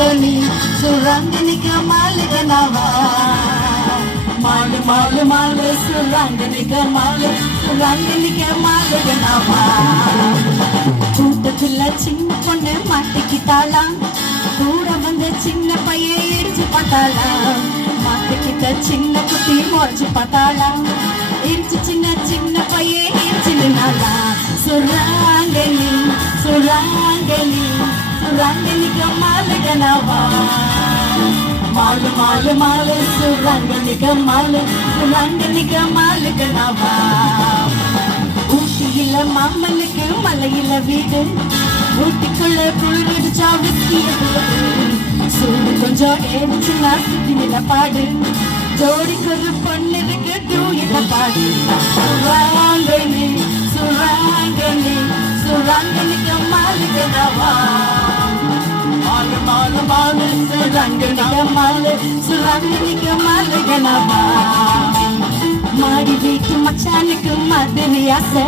சுரங்கனி சுரங்கனிக்கு மாலுகனவா மாலு மாலு mall சுரங்கனிக்கு mall சுரங்கனிக்கு மாலுகனவா கூட்டத்துல சின்ன பொண்ணு மாட்டிக்கிட்டாளாம் கூட வந்த சின்ன பையன் இடிச்சு பார்த்தாளாம் மாட்டிக்கிட்ட சின்ன குட்டி முறைச்சு பார்த்தாளாம் இடிச்சு சின்ன சின்ன பையன் இடிச்சு நின்னாளா சுரங்கனி சுரங்கனி சுரங்கனிக்கு மாலுகனவா மாலு மாலு மாலு சுரங்கனிக்கு மாலு சுரங்கனிக்கு மாலுகனவா ஊட்டியில மாமனுக்கு மலையில வீடு ஊட்டிக்குள்ள குளிரடிச்சா விக்கிய சூடு கொஞ்சம் ஏறிச்சுன்னா சுத்தியில பாடு ஜோடிக்கு ஒரு பொண்ணு இருக்கு டூயில பாடு சுராங்கனி சுராங்கனி சுராங்கனிக்கு மாலுகனவா மாலு மாலு மாலு சுரங்கனிக்கு மாலு சுரங்கனிக்கு மாலுகனவா மாடி வீட்டு மச்சானுக்கு மதுரை ஆசை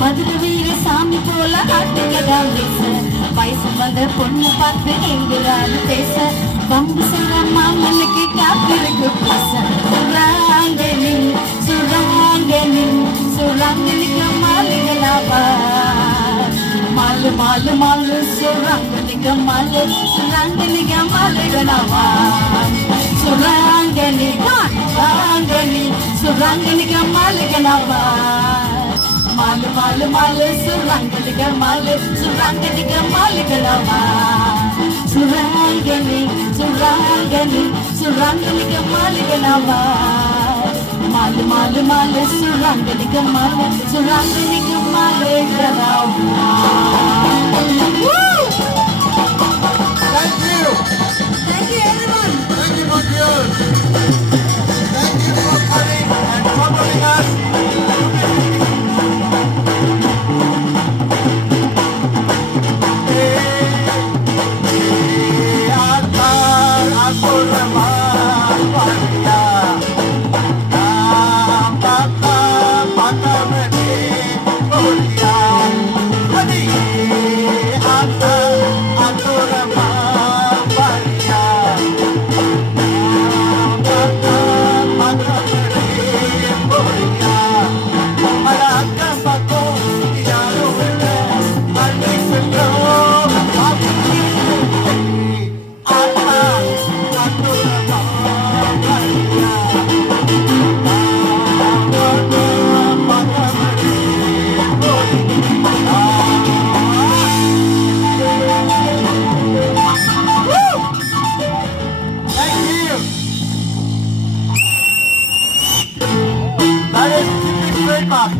மதுரை வீர சாமி போல ஆட்டுக்கதான் பேச வயசு வந்த பொண்ணு பார்த்து எங்கிறாரு பேச பம்பு செய்ற மாமனுக்கு காத்திருக்கு பேச சுராங்கனி சுராங்கனி சுராங்கனிக்கு மாலுகனவா மாலு மாலு மாலு சுராங்கனிக்கு மாலு சுராங்கனிக்கு மாலுகனவா சுராங்கனி சுராங்கனி சுராங்கனிக்கு மாலுகனவா மாலு மாலு மாலு சுராங்கனிக்கு மாலு சுராங்கனிக்கு மாலுகனவா சுராங்கனி சுராங்கனி சுராங்கனிக்கு மாலுகனவா மாலு மாலு மாலு சுராங்கனிக்கு மாலு சுராங்கனிக்கு மாலுகனவா. Thank you. Thank you everyone. Thank you, Monsieur. Thank you for coming and supporting us. That is trademark.